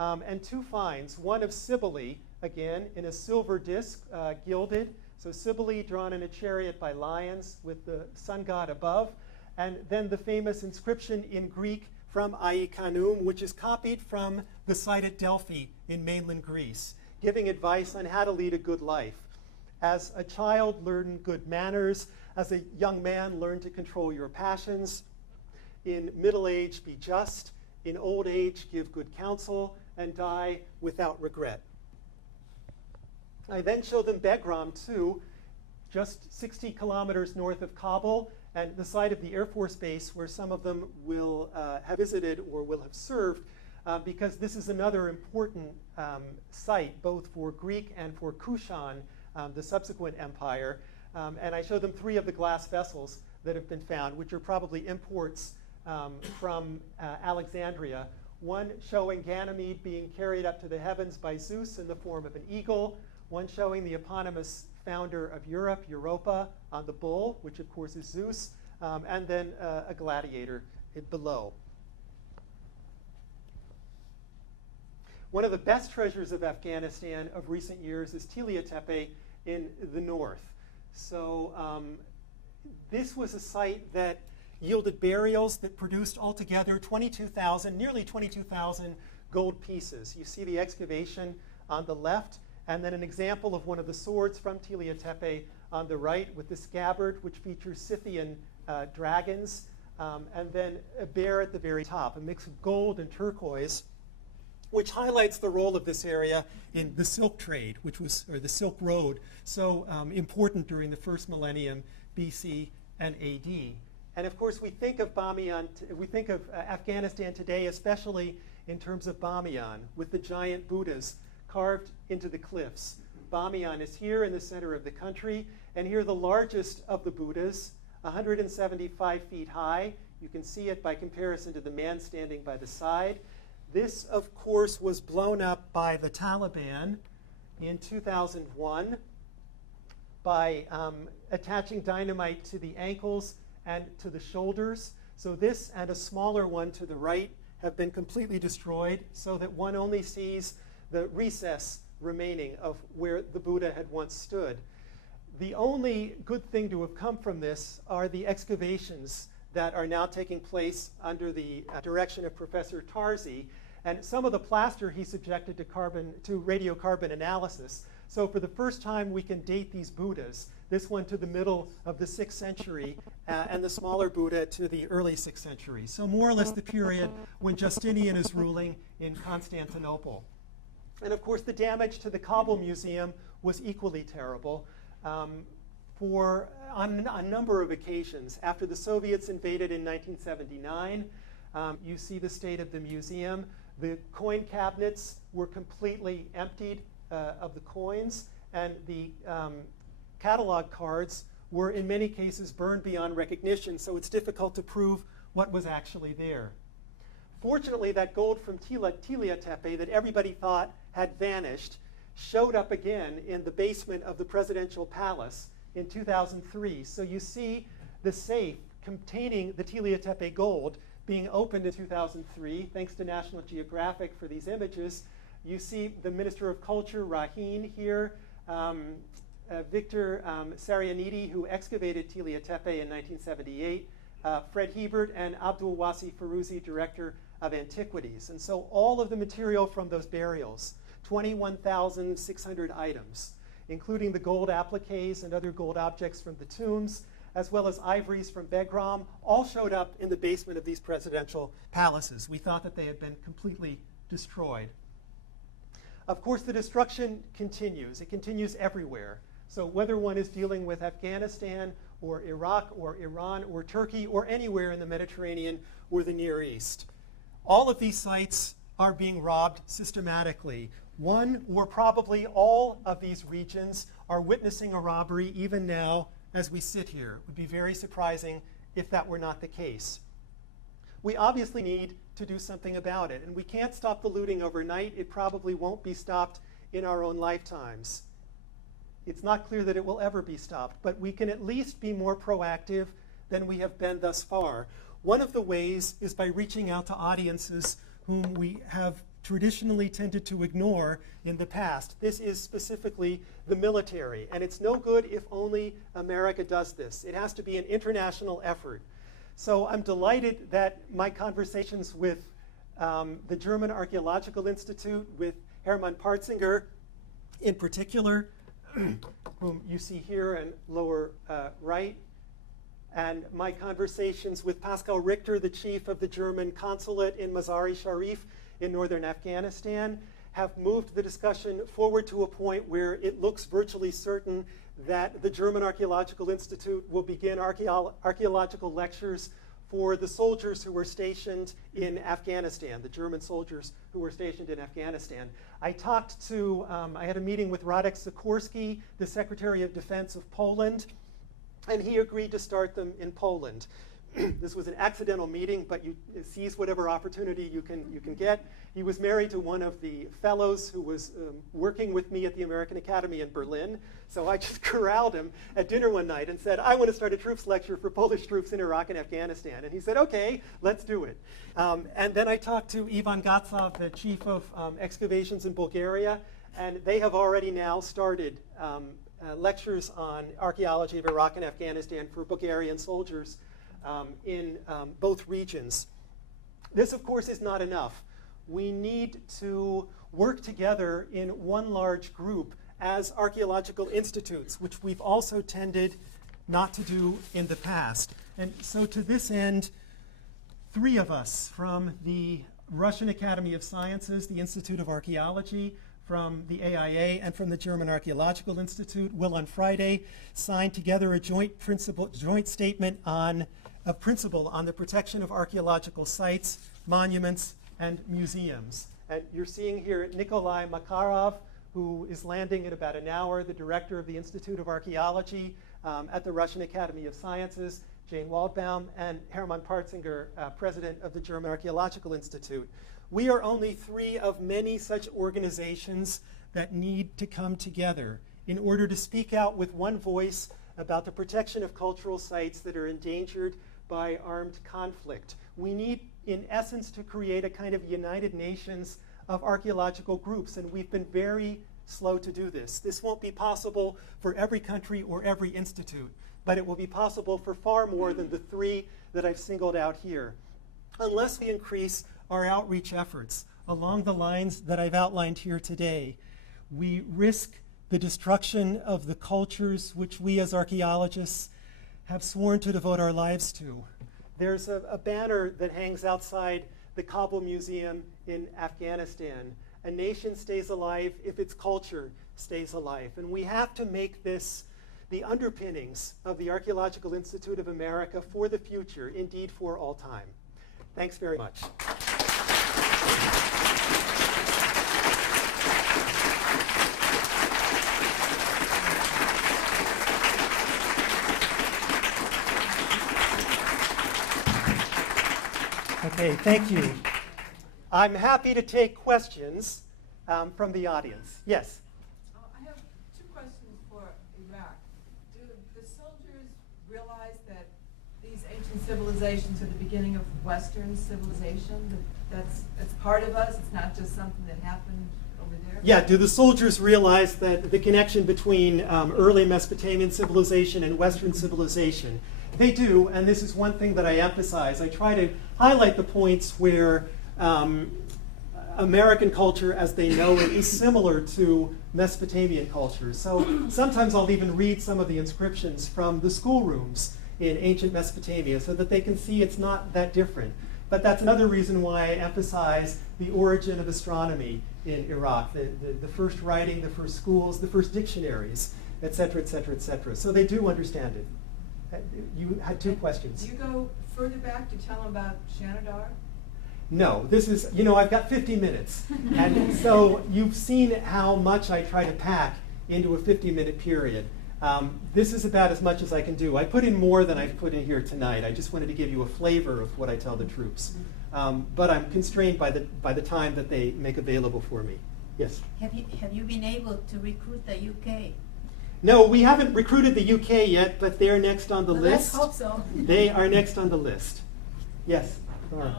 and two finds, one of Cybele, again, in a silver disc, gilded. So Cybele drawn in a chariot by lions with the sun god above. And then the famous inscription in Greek from Ai Khanum, which is copied from the site at Delphi in mainland Greece, giving advice on how to lead a good life. As a child, learn good manners. As a young man, learn to control your passions. In middle age, be just. In old age, give good counsel, and die without regret. I then show them Begram, too, just 60 kilometers north of Kabul, and the site of the Air Force Base where some of them will have visited or will have served, because this is another important site, both for Greek and for Kushan, the subsequent empire. And I show them 3 of the glass vessels that have been found, which are probably imports from Alexandria. One showing Ganymede being carried up to the heavens by Zeus in the form of an eagle. One showing the eponymous founder of Europe, Europa, on the bull, which of course is Zeus, and then a gladiator below. One of the best treasures of Afghanistan of recent years is Tila Tepe in the north. So this was a site that yielded burials that produced altogether 22,000, nearly 22,000 gold pieces. You see the excavation on the left, and then an example of one of the swords from Tila Tepe on the right with the scabbard, which features Scythian dragons, and then a bear at the very top, a mix of gold and turquoise, which highlights the role of this area in the silk trade, which was, or the Silk Road, so important during the first millennium BC and AD. And of course, we think of Bamiyan, we think of Afghanistan today, especially in terms of Bamiyan, with the giant Buddhas carved into the cliffs. Bamiyan is here in the center of the country, and here the largest of the Buddhas, 175 feet high. You can see it by comparison to the man standing by the side. This, of course, was blown up by the Taliban in 2001 by attaching dynamite to the ankles and to the shoulders. So this and a smaller one to the right have been completely destroyed so that one only sees the recess remaining of where the Buddha had once stood. The only good thing to have come from this are the excavations that are now taking place under the direction of Professor Tarzi. And some of the plaster he subjected to radiocarbon analysis. So for the first time, we can date these Buddhas, this one to the middle of the 6th century, and the smaller Buddha to the early 6th century. So more or less the period when Justinian is ruling in Constantinople. And of course, the damage to the Kabul Museum was equally terrible. On a number of occasions. After the Soviets invaded in 1979, you see the state of the museum. The coin cabinets were completely emptied of the coins, and the catalog cards were in many cases burned beyond recognition, so it's difficult to prove what was actually there. Fortunately, that gold from Tila Tepe that everybody thought had vanished showed up again in the basement of the presidential palace in 2003. So you see the safe containing the Tila Tepe gold being opened in 2003, thanks to National Geographic for these images. You see the Minister of Culture, Raheen, here, Victor Sarianidi, who excavated Tila Tepe in 1978, Fred Hebert, and Abdul Wasi Farouzi, Director of Antiquities. And so all of the material from those burials, 21,600 items, including the gold appliques and other gold objects from the tombs, as well as ivories from Begram, all showed up in the basement of these presidential palaces. We thought that they had been completely destroyed. Of course, the destruction continues. It continues everywhere. So whether one is dealing with Afghanistan or Iraq or Iran or Turkey or anywhere in the Mediterranean or the Near East, all of these sites are being robbed systematically. One or probably all of these regions are witnessing a robbery even now as we sit here. It would be very surprising if that were not the case. We obviously need to do something about it, and we can't stop the looting overnight. It probably won't be stopped in our own lifetimes. It's not clear that it will ever be stopped, but we can at least be more proactive than we have been thus far. One of the ways is by reaching out to audiences whom we have traditionally tended to ignore in the past. This is specifically the military, and it's no good if only America does this. It has to be an international effort. So I'm delighted that my conversations with the German Archaeological Institute, with Hermann Partzinger in particular, whom you see here in lower right, and my conversations with Pascal Richter, the chief of the German consulate in Mazar-i-Sharif in northern Afghanistan, have moved the discussion forward to a point where it looks virtually certain that the German Archaeological Institute will begin archaeological lectures for the soldiers who were stationed in Afghanistan, the German soldiers who were stationed in Afghanistan. I had a meeting with Radek Sikorski, the Secretary of Defense of Poland, and he agreed to start them in Poland. This was an accidental meeting, but you seize whatever opportunity you can get. He was married to one of the fellows who was working with me at the American Academy in Berlin. So I just corralled him at dinner one night and said, I want to start a troops lecture for Polish troops in Iraq and Afghanistan. And he said, okay, let's do it. And then I talked to Ivan Gatsov, the chief of excavations in Bulgaria, and they have already now started lectures on archaeology of Iraq and Afghanistan for Bulgarian soldiers in both regions. This, of course, is not enough. We need to work together in one large group as archaeological institutes, which we've also tended not to do in the past. And so to this end, 3 of us from the Russian Academy of Sciences, the Institute of Archaeology, from the AIA, and from the German Archaeological Institute will on Friday sign together a joint statement on a principle on the protection of archaeological sites, monuments, and museums. And you're seeing here Nikolai Makarov, who is landing in about an hour, the director of the Institute of Archaeology at the Russian Academy of Sciences, Jane Waldbaum, and Hermann Partzinger, president of the German Archaeological Institute. We are only 3 of many such organizations that need to come together in order to speak out with one voice about the protection of cultural sites that are endangered by armed conflict. We need, in essence, to create a kind of United Nations of archaeological groups, and we've been very slow to do this. This won't be possible for every country or every institute, but it will be possible for far more than the 3 that I've singled out here. Unless we increase our outreach efforts along the lines that I've outlined here today, we risk the destruction of the cultures which we as archaeologists have sworn to devote our lives to. There's a banner that hangs outside the Kabul Museum in Afghanistan. A nation stays alive if its culture stays alive. And we have to make this the underpinnings of the Archaeological Institute of America for the future, indeed for all time. Thanks very much. Okay, thank you. I'm happy to take questions from the audience. Yes? I have 2 questions for Iraq. Do the soldiers realize that these ancient civilizations are the beginning of Western civilization? That's part of us? It's not just something that happened over there? Yeah, do the soldiers realize that the connection between early Mesopotamian civilization and Western civilization? They do, and this is one thing that I emphasize. I try to highlight the points where American culture, as they know it, is similar to Mesopotamian culture. So sometimes I'll even read some of the inscriptions from the schoolrooms in ancient Mesopotamia so that they can see it's not that different. But that's another reason why I emphasize the origin of astronomy in Iraq, the first writing, the first schools, the first dictionaries, et cetera, et cetera, et cetera. So they do understand it. You had 2 questions. Do you go further back to tell them about Shanidar? No, this is, I've got 50 minutes. And so you've seen how much I try to pack into a 50-minute period. This is about as much as I can do. I put in more than I've put in here tonight. I just wanted to give you a flavor of what I tell the troops. But I'm constrained by the time that they make available for me. Yes? Have you been able to recruit the UK? No, we haven't recruited the UK yet, but they're next on the list. Let's hope so. They are next on the list. Yes? Laura.